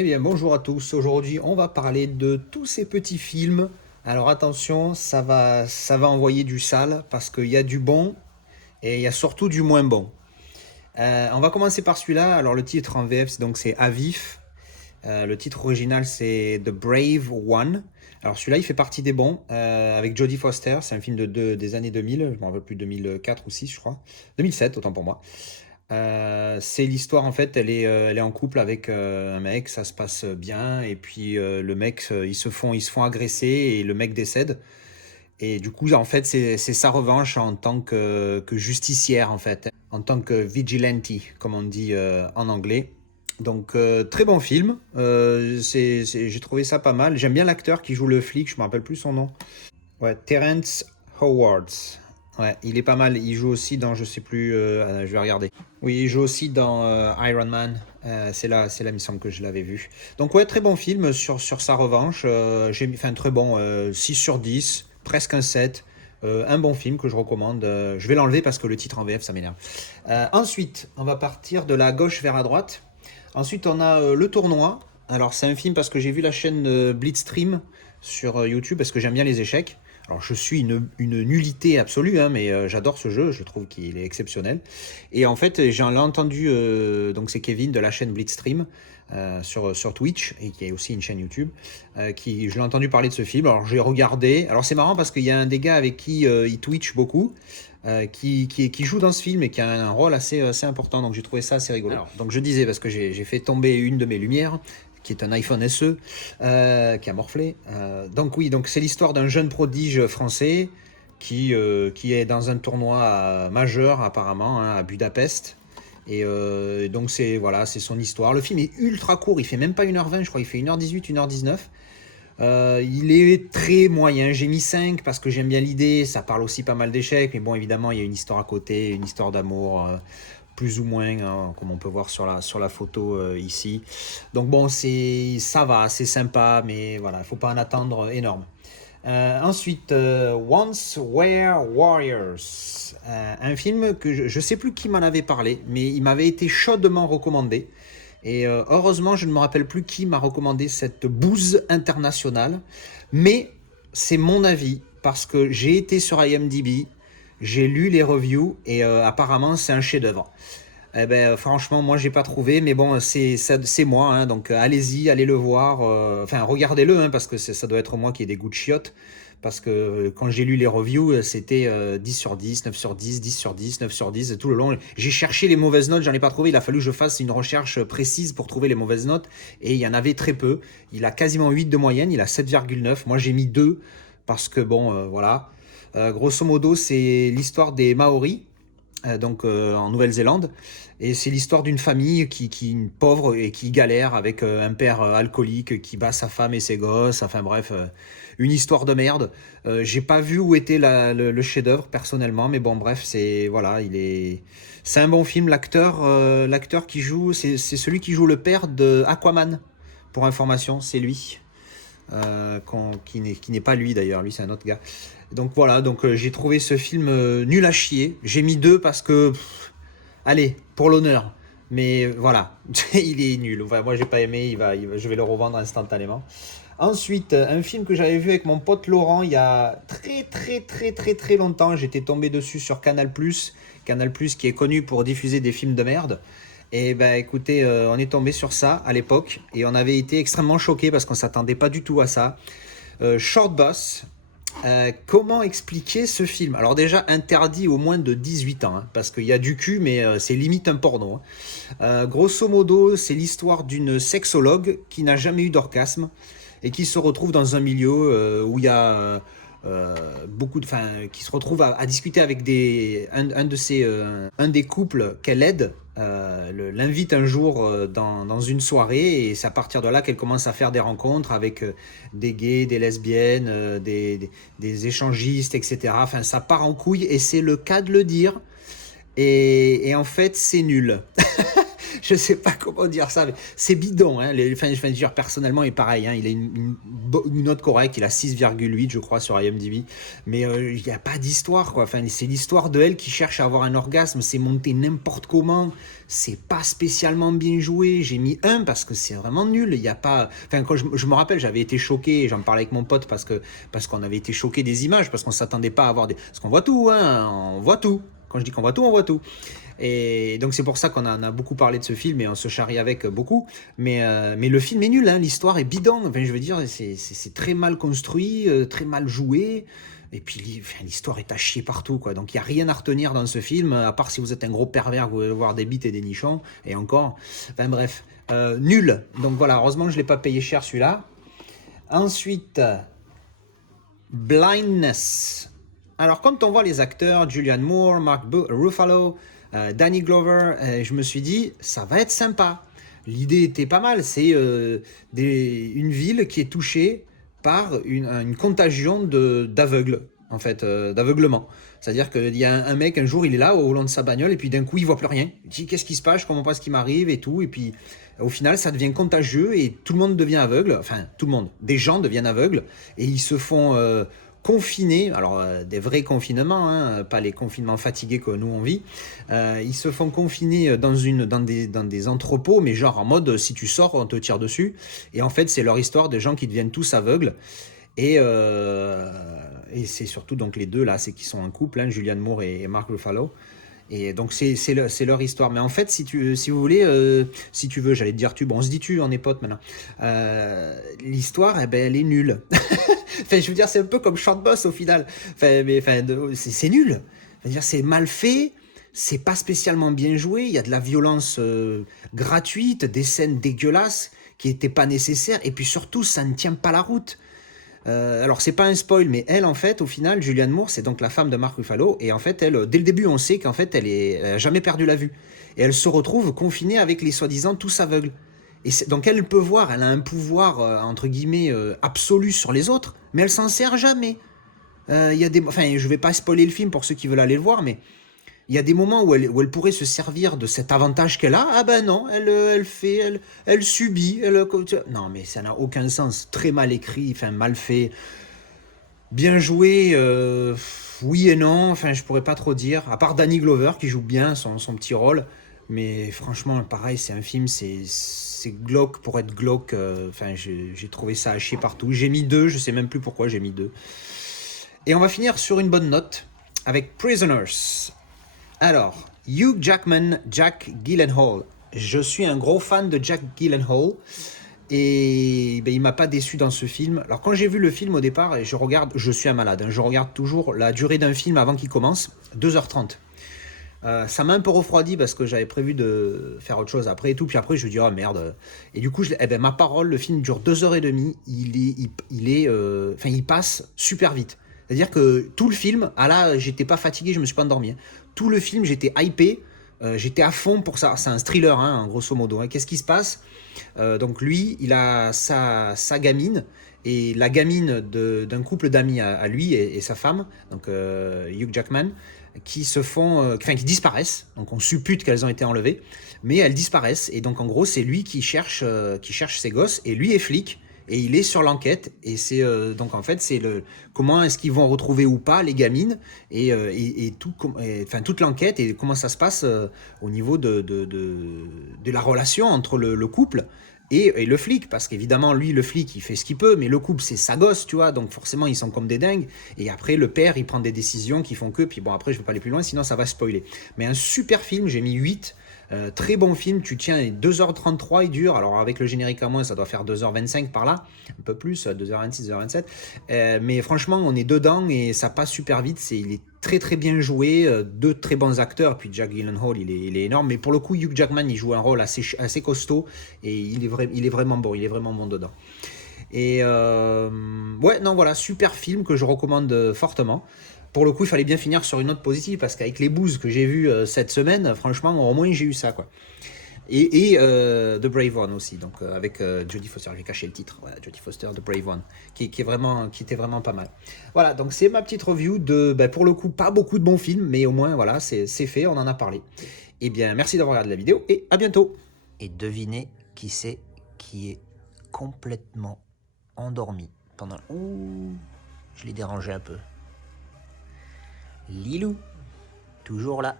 Eh bien, bonjour à tous. Aujourd'hui, on va parler de tous ces petits films. Alors attention, ça va envoyer du sale parce qu'il y a du bon et il y a surtout du moins bon. On va commencer par celui-là. Alors le titre en VF, c'est Avif. Le titre original, c'est The Brave One. Alors celui-là, il fait partie des bons avec Jodie Foster. C'est un film des années 2000. Je ne me rappelle plus 2004 ou 6, je crois. 2007, autant pour moi. C'est l'histoire en fait, elle est en couple avec un mec, ça se passe bien et puis le mec, ils se font agresser et le mec décède. Et du coup, en fait, c'est sa revanche en tant que justicière en fait, en tant que vigilante, comme on dit en anglais. Donc très bon film. J'ai trouvé ça pas mal. J'aime bien l'acteur qui joue le flic, je me rappelle plus son nom. Ouais, Terrence Howard. Ouais, il est pas mal. Il joue aussi dans, je sais plus, je vais regarder. Oui, il joue aussi dans Iron Man. C'est là, il me semble que je l'avais vu. Donc ouais, très bon film sur sa revanche. Enfin, très bon, 6 sur 10, presque un 7. Un bon film que je recommande. Je vais l'enlever parce que le titre en VF, ça m'énerve. Ensuite, on va partir de la gauche vers la droite. Ensuite, on a Le Tournoi. Alors, c'est un film parce que j'ai vu la chaîne Blitzstream sur YouTube parce que j'aime bien les échecs. Alors, je suis une nullité absolue, hein, mais j'adore ce jeu, je trouve qu'il est exceptionnel. Et en fait, j'en ai entendu, donc c'est Kevin de la chaîne Blitzstream sur Twitch, et qui est aussi une chaîne YouTube, je l'ai entendu parler de ce film. Alors, j'ai regardé. Alors, c'est marrant parce qu'il y a un des gars avec qui il Twitch beaucoup, qui joue dans ce film et qui a un rôle assez important. Donc j'ai trouvé ça assez rigolo. Alors, donc je disais, parce que j'ai fait tomber une de mes lumières, qui est un iPhone SE, qui a morflé. Donc oui, donc c'est l'histoire d'un jeune prodige français qui est dans un tournoi majeur apparemment, hein, à Budapest. Et donc c'est son histoire. Le film est ultra court, il fait même pas 1h20, je crois, il fait 1h18, 1h19. Il est très moyen. J'ai mis 5 parce que j'aime bien l'idée. Ça parle aussi pas mal d'échecs. Mais bon, évidemment, il y a une histoire à côté, une histoire d'amour, plus ou moins, hein, comme on peut voir sur la photo ici. Donc bon, ça va, c'est sympa, mais voilà, il ne faut pas en attendre énorme. Ensuite, Once Were Warriors. Un film que je ne sais plus qui m'en avait parlé, mais il m'avait été chaudement recommandé. Et heureusement, je ne me rappelle plus qui m'a recommandé cette bouse internationale. Mais c'est mon avis, parce que j'ai été sur IMDb, j'ai lu les reviews, et apparemment, c'est un chef-d'œuvre. Eh ben, franchement, moi, j'ai pas trouvé, mais bon, c'est moi, hein, donc allez-y, allez le voir. Enfin, regardez-le, hein, parce que ça doit être moi qui ai des goûts de chiottes. Parce que quand j'ai lu les reviews, c'était 10 sur 10, 9 sur 10, 10 sur 10, 9 sur 10, tout le long. J'ai cherché les mauvaises notes, j'en ai pas trouvé. Il a fallu que je fasse une recherche précise pour trouver les mauvaises notes. Et il y en avait très peu. Il a quasiment 8 de moyenne, il a 7,9. Moi, j'ai mis 2, parce que bon, voilà. Grosso modo, c'est l'histoire des Maoris, donc en Nouvelle-Zélande. Et c'est l'histoire d'une famille qui est pauvre et qui galère avec un père alcoolique qui bat sa femme et ses gosses. Enfin bref, une histoire de merde. J'ai pas vu où était le chef-d'œuvre personnellement, mais bon bref, c'est un bon film. L'acteur qui joue, c'est celui qui joue le père de Aquaman. Pour information, c'est lui. Qui n'est pas lui d'ailleurs, lui c'est un autre gars. Donc voilà, donc j'ai trouvé ce film nul à chier. J'ai mis 2 parce que, allez, pour l'honneur. Mais voilà, il est nul. Enfin, moi j'ai pas aimé, je vais le revendre instantanément. Ensuite, un film que j'avais vu avec mon pote Laurent il y a très très très très très longtemps. J'étais tombé dessus sur Canal+. Canal+, qui est connu pour diffuser des films de merde. Et ben écoutez, on est tombé sur ça à l'époque et on avait été extrêmement choqués parce qu'on s'attendait pas du tout à ça. Short Bus. Comment expliquer ce film? Alors déjà interdit au moins de 18 ans, hein, parce qu'il y a du cul, mais c'est limite un porno, hein. Grosso modo, c'est l'histoire d'une sexologue qui n'a jamais eu d'orgasme et qui se retrouve dans un milieu où il y a qui se retrouve à discuter avec un des couples qu'elle aide. L'invite un jour dans une soirée et c'est à partir de là qu'elle commence à faire des rencontres avec des gays, des lesbiennes, des échangistes, etc. Enfin, ça part en couille et c'est le cas de le dire. Et en fait, c'est nul. Je sais pas comment dire ça, mais c'est bidon. Hein. Enfin, je veux dire, personnellement, il est pareil. Hein. Il a une note correcte, il a 6,8, je crois, sur IMDb. Mais il n'y a pas d'histoire, quoi. Enfin, c'est l'histoire de elle qui cherche à avoir un orgasme. C'est monté n'importe comment. C'est pas spécialement bien joué. J'ai mis 1 parce que c'est vraiment nul. Il y a pas. Enfin, quand je me rappelle, j'avais été choqué. J'en parlais avec mon pote parce qu'on avait été choqué des images, parce qu'on s'attendait pas à avoir des. Parce qu'on voit tout, hein. On voit tout. Quand je dis qu'on voit tout, on voit tout. Et donc c'est pour ça qu'on en a beaucoup parlé de ce film et on se charrie avec beaucoup. Mais le film est nul, hein, l'histoire est bidon. Enfin, je veux dire, c'est très mal construit, très mal joué. Et puis enfin, l'histoire est à chier partout, quoi. Donc il n'y a rien à retenir dans ce film, à part si vous êtes un gros pervers, vous voulez voir des bites et des nichons. Et encore. Enfin bref. Nul. Donc voilà, heureusement que je ne l'ai pas payé cher celui-là. Ensuite, Blindness. Alors, quand on voit les acteurs, Julianne Moore, Mark Ruffalo, Danny Glover, je me suis dit, ça va être sympa. L'idée était pas mal, c'est une ville qui est touchée par une contagion d'aveugles, en fait, d'aveuglement. C'est-à-dire qu'il y a un mec, un jour, il est là au volant de sa bagnole, et puis d'un coup, il voit plus rien. Il dit, qu'est-ce qui se passe, je comprends pas ce qui m'arrive, et tout. Et puis, au final, ça devient contagieux, et tout le monde devient aveugle. Enfin, tout le monde. Des gens deviennent aveugles, et ils se font confinés, alors des vrais confinements, hein, pas les confinements fatigués que nous on vit, ils se font confiner dans des entrepôts, mais genre en mode si tu sors on te tire dessus, et en fait c'est leur histoire de gens qui deviennent tous aveugles, et c'est surtout donc les deux là, c'est qui sont un couple, hein, Julianne Moore et Mark Ruffalo. Et donc c'est leur histoire. Mais en fait, si vous voulez, si tu veux, j'allais te dire tu, bon, on se dit tu, on est potes maintenant. L'histoire, eh ben, elle est nulle. Enfin, je veux dire, c'est un peu comme Short Boss au final. Enfin, c'est nul. Je veux dire, c'est mal fait, c'est pas spécialement bien joué. Il y a de la violence gratuite, des scènes dégueulasses qui n'étaient pas nécessaires. Et puis surtout, ça ne tient pas la route. Alors c'est pas un spoil, mais elle en fait au final, Julianne Moore, c'est donc la femme de Mark Ruffalo, et en fait elle, dès le début on sait qu'en fait elle a jamais perdu la vue, et elle se retrouve confinée avec les soi-disant tous aveugles. Et donc elle peut voir, elle a un pouvoir entre guillemets absolu sur les autres, mais elle s'en sert jamais. Il y a des, enfin je vais pas spoiler le film pour ceux qui veulent aller le voir, mais il y a des moments où elle pourrait se servir de cet avantage qu'elle a. Ah ben non, elle subit. Non, mais ça n'a aucun sens. Très mal écrit, enfin mal fait. Bien joué, oui et non. Enfin, je pourrais pas trop dire. À part Danny Glover qui joue bien son petit rôle. Mais franchement, pareil, c'est un film, c'est glauque pour être glauque. Enfin, j'ai trouvé ça à chier partout. J'ai mis 2, je sais même plus pourquoi j'ai mis 2. Et on va finir sur une bonne note avec Prisoners. Alors, Hugh Jackman, Jack Gyllenhaal. Je suis un gros fan de Jack Gyllenhaal et ben, il m'a pas déçu dans ce film. Alors quand j'ai vu le film au départ, et je suis un malade, hein, je regarde toujours la durée d'un film avant qu'il commence, 2h30. Ça m'a un peu refroidi parce que j'avais prévu de faire autre chose après et tout, puis après je me dis oh merde. Et du coup, ma parole, le film dure 2h30, il passe super vite. C'est-à-dire que tout le film, ah là, j'étais pas fatigué, je me suis pas endormi. Hein. Tout le film, j'étais hypé, j'étais à fond pour ça. C'est un thriller, hein, grosso modo. Hein. Qu'est-ce qui se passe donc lui, il a sa gamine, et la gamine d'un couple d'amis à lui et sa femme, donc Hugh Jackman, qui qui disparaissent. Donc on suppute qu'elles ont été enlevées, mais elles disparaissent. Et donc en gros, c'est lui qui cherche ses gosses, et lui est flic. Et il est sur l'enquête, et c'est donc en fait c'est comment est-ce qu'ils vont retrouver ou pas les gamines, et toute l'enquête, et comment ça se passe au niveau de la relation entre le couple et le flic, parce qu'évidemment lui le flic il fait ce qu'il peut, mais le couple c'est sa gosse, tu vois, donc forcément ils sont comme des dingues, et après le père il prend des décisions qui font que, puis bon après je vais pas aller plus loin sinon ça va spoiler, mais un super film, j'ai mis 8. Très bon film, tu tiens 2h33 il dure, alors avec le générique à moins ça doit faire 2h25 par là, un peu plus, 2h26, 2h27, mais franchement on est dedans et ça passe super vite, il est très très bien joué, deux très bons acteurs, puis Jack Gyllenhaal il est énorme, mais pour le coup Hugh Jackman il joue un rôle assez costaud, et il est vraiment bon, dedans. Et ouais, non voilà, super film que je recommande fortement. Pour le coup, il fallait bien finir sur une note positive, parce qu'avec les bouses que j'ai vues cette semaine, franchement, au moins j'ai eu ça, quoi. Et The Brave One aussi, donc avec Jodie Foster, j'ai caché le titre, voilà, Jodie Foster, The Brave One, qui était vraiment pas mal. Voilà, donc c'est ma petite review de, pour le coup, pas beaucoup de bons films, mais au moins, voilà, c'est fait, on en a parlé. Et bien, merci d'avoir regardé la vidéo, et à bientôt. Et devinez qui c'est qui est complètement endormi pendant... Ouh, je l'ai dérangé un peu. Lilou, toujours là.